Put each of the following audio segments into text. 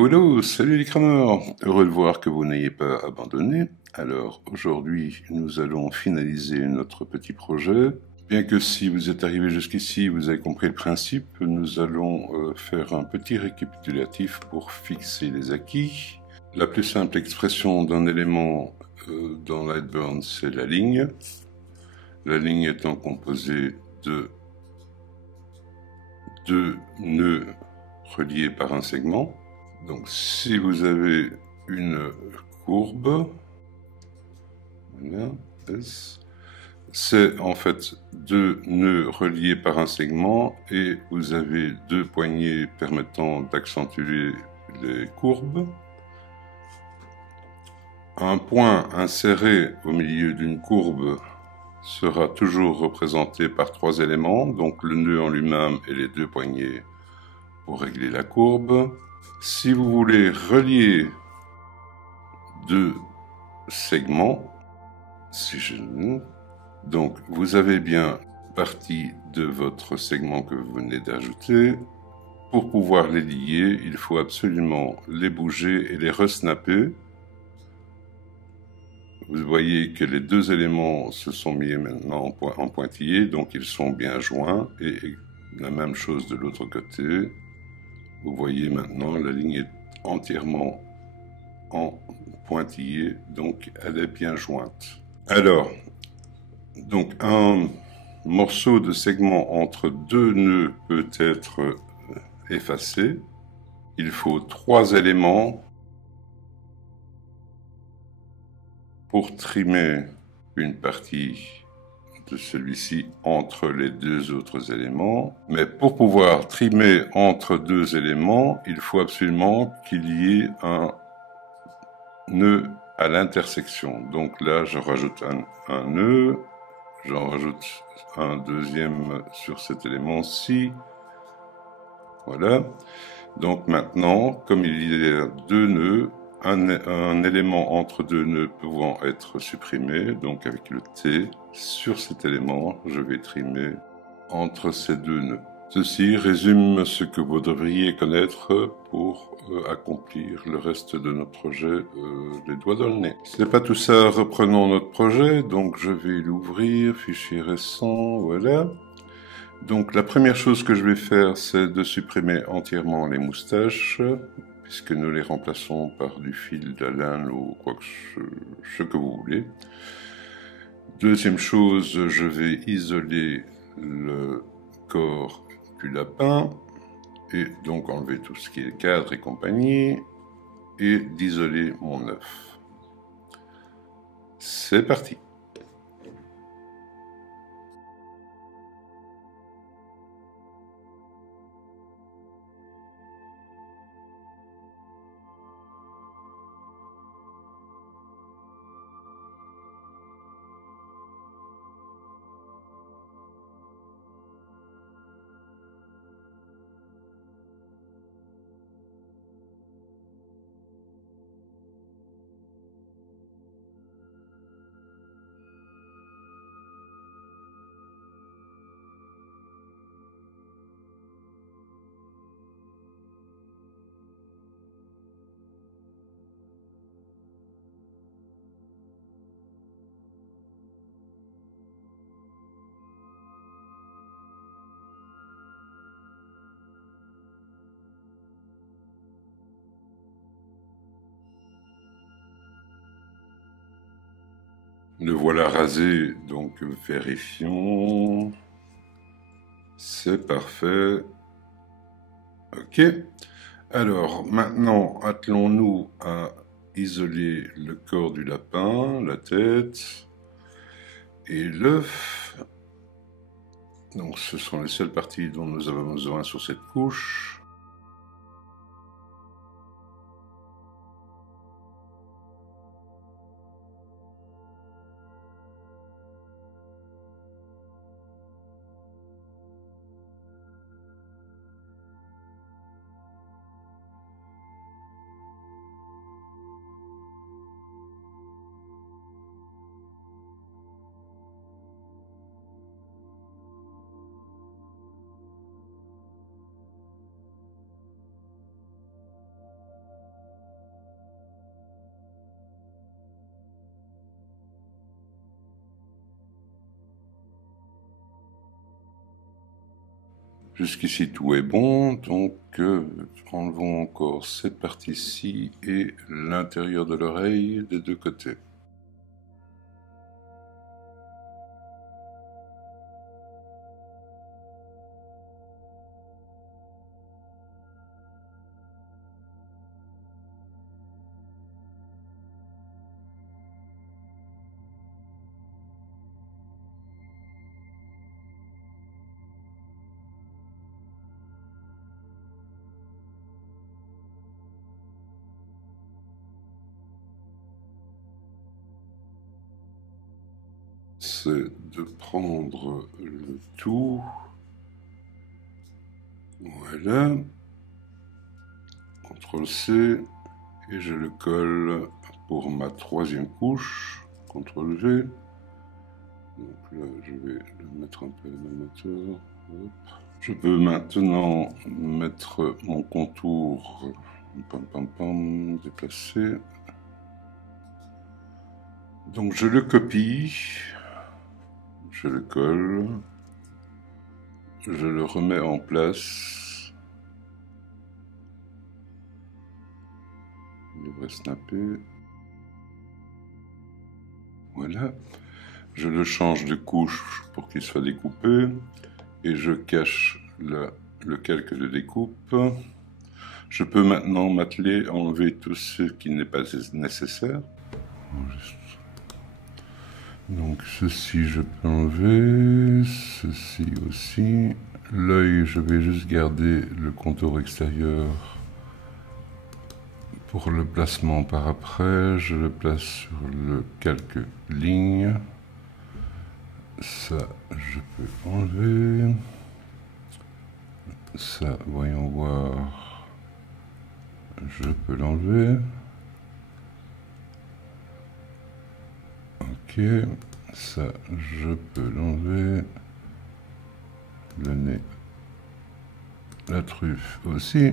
Hello, hello, salut les crameurs! Heureux de voir que vous n'ayez pas abandonné. Alors, aujourd'hui, nous allons finaliser notre petit projet. Bien que si vous êtes arrivé jusqu'ici, vous avez compris le principe, nous allons faire un petit récapitulatif pour fixer les acquis. La plus simple expression d'un élément dans Lightburn, c'est la ligne. La ligne étant composée de deux nœuds reliés par un segment. Donc si vous avez une courbe, voilà, c'est en fait deux nœuds reliés par un segment et vous avez deux poignées permettant d'accentuer les courbes. Un point inséré au milieu d'une courbe sera toujours représenté par trois éléments, donc le nœud en lui-même et les deux poignées pour régler la courbe. Si vous voulez relier deux segments, donc vous avez bien partie de votre segment que vous venez d'ajouter. Pour pouvoir les lier, il faut absolument les bouger et les resnapper. Vous voyez que les deux éléments se sont mis maintenant en pointillé, donc ils sont bien joints. Et la même chose de l'autre côté. Vous voyez maintenant, la ligne est entièrement en pointillé, donc elle est bien jointe. Alors, donc un morceau de segment entre deux nœuds peut être effacé. Il faut trois éléments pour trimer une partie de celui-ci entre les deux autres éléments. Mais pour pouvoir trimer entre deux éléments, il faut absolument qu'il y ait un nœud à l'intersection. Donc là, je rajoute un nœud, j'en rajoute un deuxième sur cet élément-ci. Voilà. Donc maintenant, comme il y a deux nœuds, un élément entre deux nœuds pouvant être supprimé, donc avec le T, sur cet élément, je vais trimer entre ces deux nœuds. Ceci résume ce que vous devriez connaître pour accomplir le reste de notre projet les doigts dans le nez. Ce n'est pas tout ça, reprenons notre projet, donc je vais l'ouvrir, fichier récent, voilà. Donc la première chose que je vais faire, c'est de supprimer entièrement les moustaches, puisque nous les remplaçons par du fil d'Alain ou quoi que ce que vous voulez. Deuxième chose, je vais isoler le corps du lapin, et donc enlever tout ce qui est cadre et compagnie, et d'isoler mon œuf. C'est parti! Le voilà rasé, donc vérifions. C'est parfait. Ok. Alors, maintenant, attelons-nous à isoler le corps du lapin, la tête et l'œuf. Donc, ce sont les seules parties dont nous avons besoin sur cette couche. Jusqu'ici tout est bon, donc enlevons encore cette partie-ci et l'intérieur de l'oreille des deux côtés. C'est de prendre le tout, voilà, CTRL-C, et je le colle pour ma troisième couche, CTRL-V. Donc là, je vais le mettre un peu à la hauteur. Je peux maintenant mettre mon contour, déplacer. Donc je le copie, je le colle, je le remets en place. Il devrait snapper. Voilà. Je le change de couche pour qu'il soit découpé et je cache le calque de découpe. Je peux maintenant m'atteler à enlever tout ce qui n'est pas nécessaire. Donc ceci je peux enlever, ceci aussi. L'œil, je vais juste garder le contour extérieur pour le placement par après. Je le place sur le calque ligne. Ça, je peux enlever. Ça, voyons voir. Je peux l'enlever. Ok, ça, je peux l'enlever. Le nez. La truffe aussi.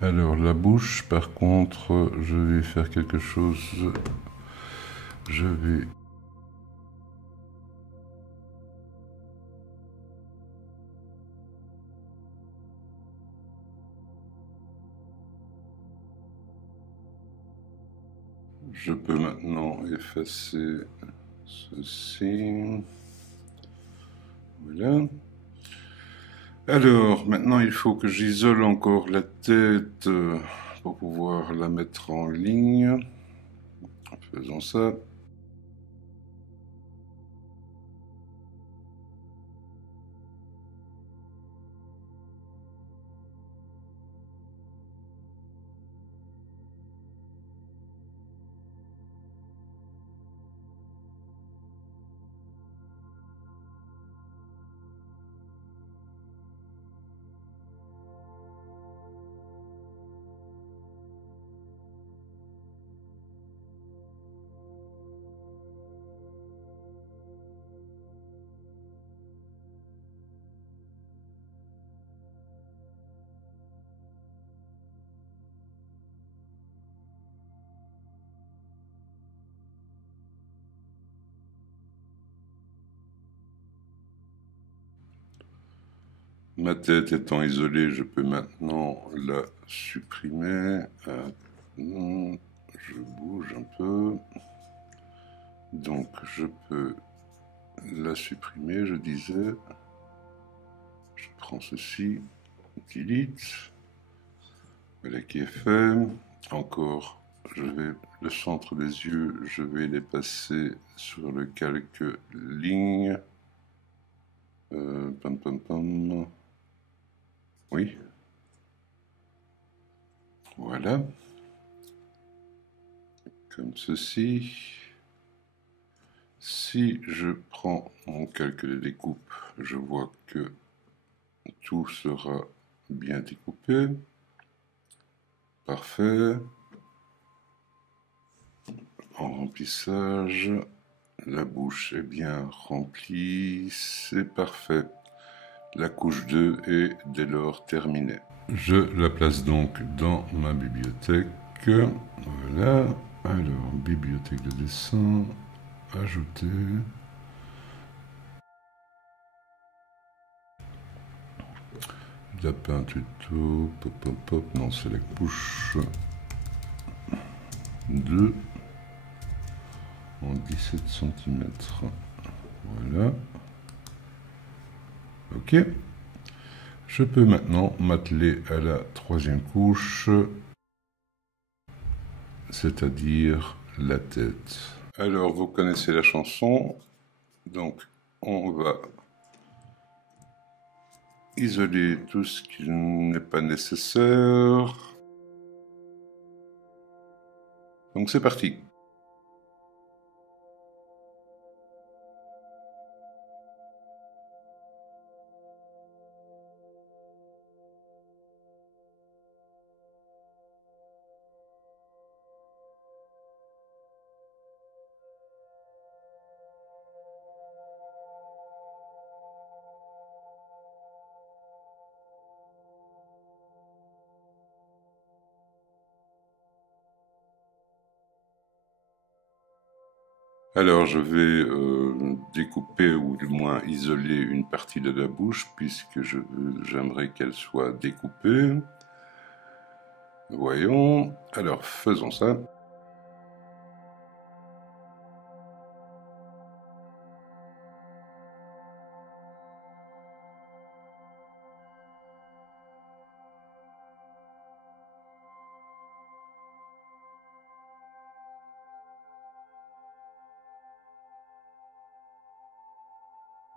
Alors, la bouche, par contre, je vais faire quelque chose. Je vais... Je peux maintenant effacer ceci. Voilà. Alors, maintenant, il faut que j'isole encore la tête pour pouvoir la mettre en ligne. Faisons ça. Ma tête étant isolée, je peux maintenant la supprimer. Je bouge un peu. Donc je peux la supprimer, je disais. Je prends ceci, delete. Voilà qui est fait. Encore, le centre des yeux, je vais les passer sur le calque ligne. Oui. Voilà. Comme ceci. Si je prends mon calque de découpe, je vois que tout sera bien découpé. Parfait. En remplissage, la bouche est bien remplie, c'est parfait. La couche 2 est dès lors terminée. Je la place donc dans ma bibliothèque. Voilà. Alors, bibliothèque de dessin, ajouter. lapin tuto, pop pop pop, non c'est la couche 2 en 17 cm. Voilà. Ok. Je peux maintenant m'atteler à la troisième couche, c'est-à-dire la tête. Alors vous connaissez la chanson, donc on va isoler tout ce qui n'est pas nécessaire. Donc c'est parti. Alors je vais découper ou du moins isoler une partie de la bouche puisque j'aimerais qu'elle soit découpée. Voyons, alors faisons ça.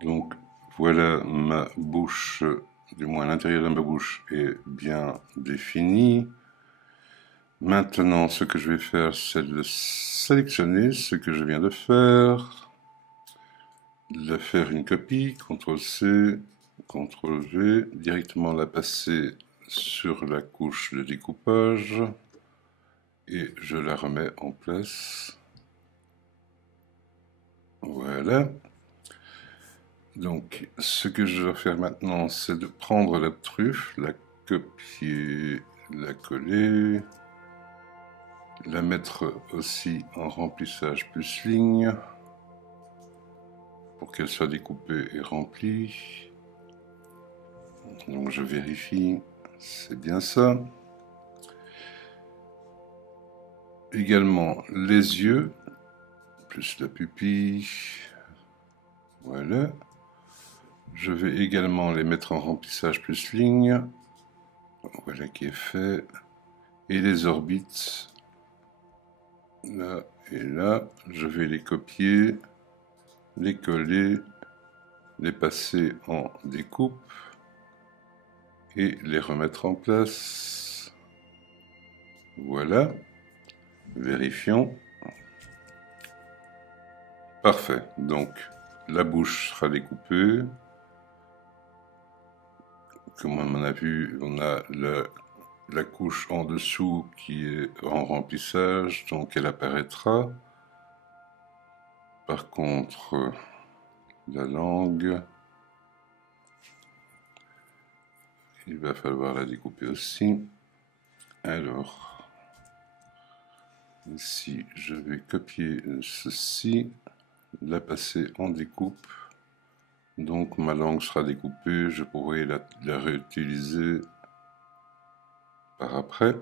Donc voilà ma bouche, du moins l'intérieur de ma bouche est bien défini. Maintenant ce que je vais faire c'est de sélectionner ce que je viens de faire, de faire une copie, CTRL-C, CTRL-V, directement la passer sur la couche de découpage et je la remets en place. Voilà. Donc, ce que je dois faire maintenant, c'est de prendre la truffe, la copier, la coller, la mettre aussi en remplissage plus ligne pour qu'elle soit découpée et remplie. Donc, je vérifie, c'est bien ça. Également les yeux, plus la pupille. Voilà. Je vais également les mettre en remplissage plus ligne. Voilà qui est fait. Et les orbites, là et là, je vais les copier, les coller, les passer en découpe et les remettre en place. Voilà. Vérifions. Parfait. Donc, la bouche sera découpée. Comme on a vu, on a la couche en dessous qui est en remplissage, donc elle apparaîtra. Par contre, la langue, il va falloir la découper aussi. Alors, ici, je vais copier ceci, la passer en découpe. Donc ma langue sera découpée, je pourrai la réutiliser par après.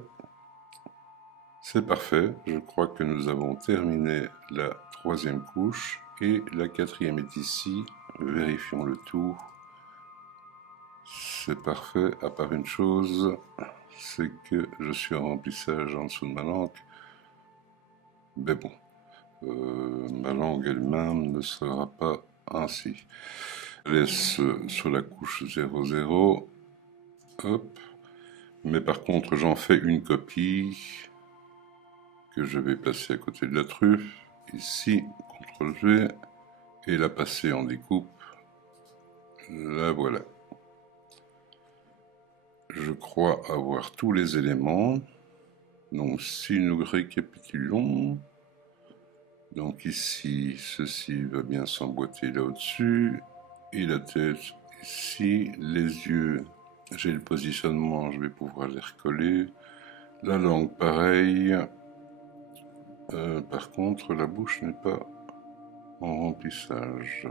C'est parfait, je crois que nous avons terminé la troisième couche et la quatrième est ici. Vérifions le tout. C'est parfait, à part une chose, c'est que je suis en remplissage en dessous de ma langue. Mais bon, ma langue elle-même ne sera pas ainsi. Je laisse sur la couche 00, hop. Mais par contre, j'en fais une copie que je vais placer à côté de la truffe. Ici, CTRL-V, et la passer en découpe. Là, voilà. Je crois avoir tous les éléments. Donc, si nous récapitulons, donc ici, ceci va bien s'emboîter là au-dessus, et la tête ici, les yeux, j'ai le positionnement, je vais pouvoir les recoller. La langue, pareil. Par contre, la bouche n'est pas en remplissage.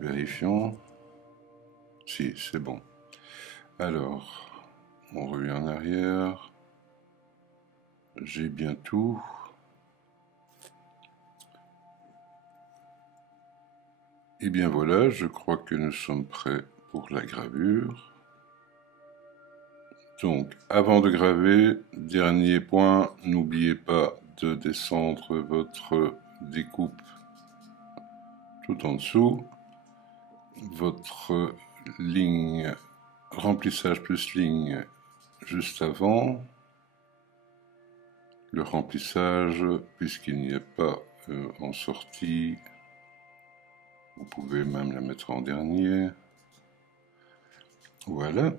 Vérifions. Si, c'est bon. Alors, on revient en arrière. J'ai bien tout. Et bien voilà, je crois que nous sommes prêts pour la gravure. Donc, avant de graver, dernier point, n'oubliez pas de descendre votre découpe tout en dessous. Votre ligne, remplissage plus ligne juste avant. Le remplissage, puisqu'il n'y a pas en sortie, vous pouvez même la mettre en dernier. Voilà.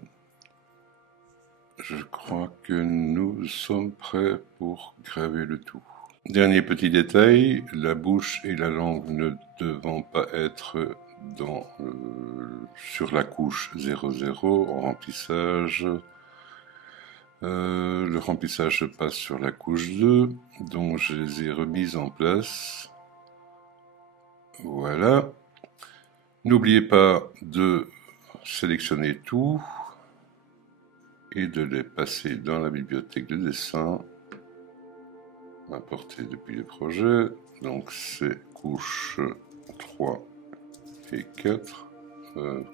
Je crois que nous sommes prêts pour graver le tout. Dernier petit détail, la bouche et la langue ne devant pas être sur la couche 00 en remplissage. Le remplissage se passe sur la couche 2, donc je les ai remises en place. Voilà. N'oubliez pas de sélectionner tout et de les passer dans la bibliothèque de dessin importée depuis le projet. Donc c'est couche 3 et 4,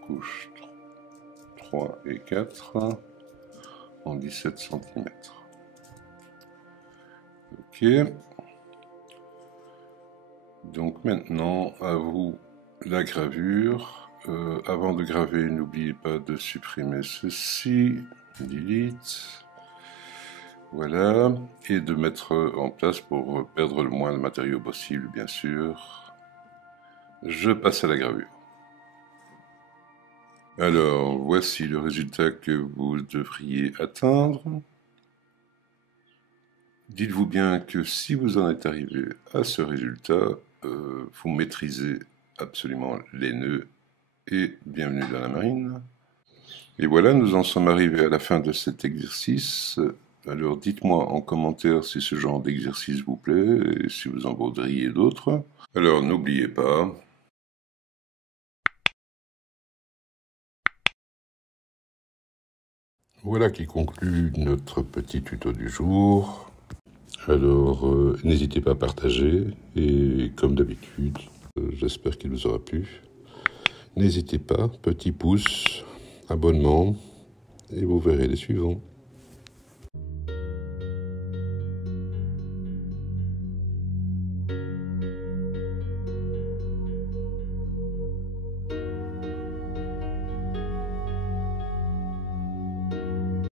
couche 3 et 4 en 17 cm. Ok. Donc maintenant, à vous la gravure. Avant de graver, n'oubliez pas de supprimer ceci. Delete. Voilà. Et de mettre en place pour perdre le moins de matériaux possible, bien sûr. Je passe à la gravure. Alors, voici le résultat que vous devriez atteindre. Dites-vous bien que si vous en êtes arrivé à ce résultat, vous maîtrisez absolument les nœuds et bienvenue dans la marine. Et voilà, nous en sommes arrivés à la fin de cet exercice. Alors dites-moi en commentaire si ce genre d'exercice vous plaît et si vous en voudriez d'autres. Alors n'oubliez pas, voilà qui conclut notre petit tuto du jour. Alors n'hésitez pas à partager et comme d'habitude, j'espère qu'il vous aura plu. N'hésitez pas, petit pouce, abonnement et vous verrez les suivants.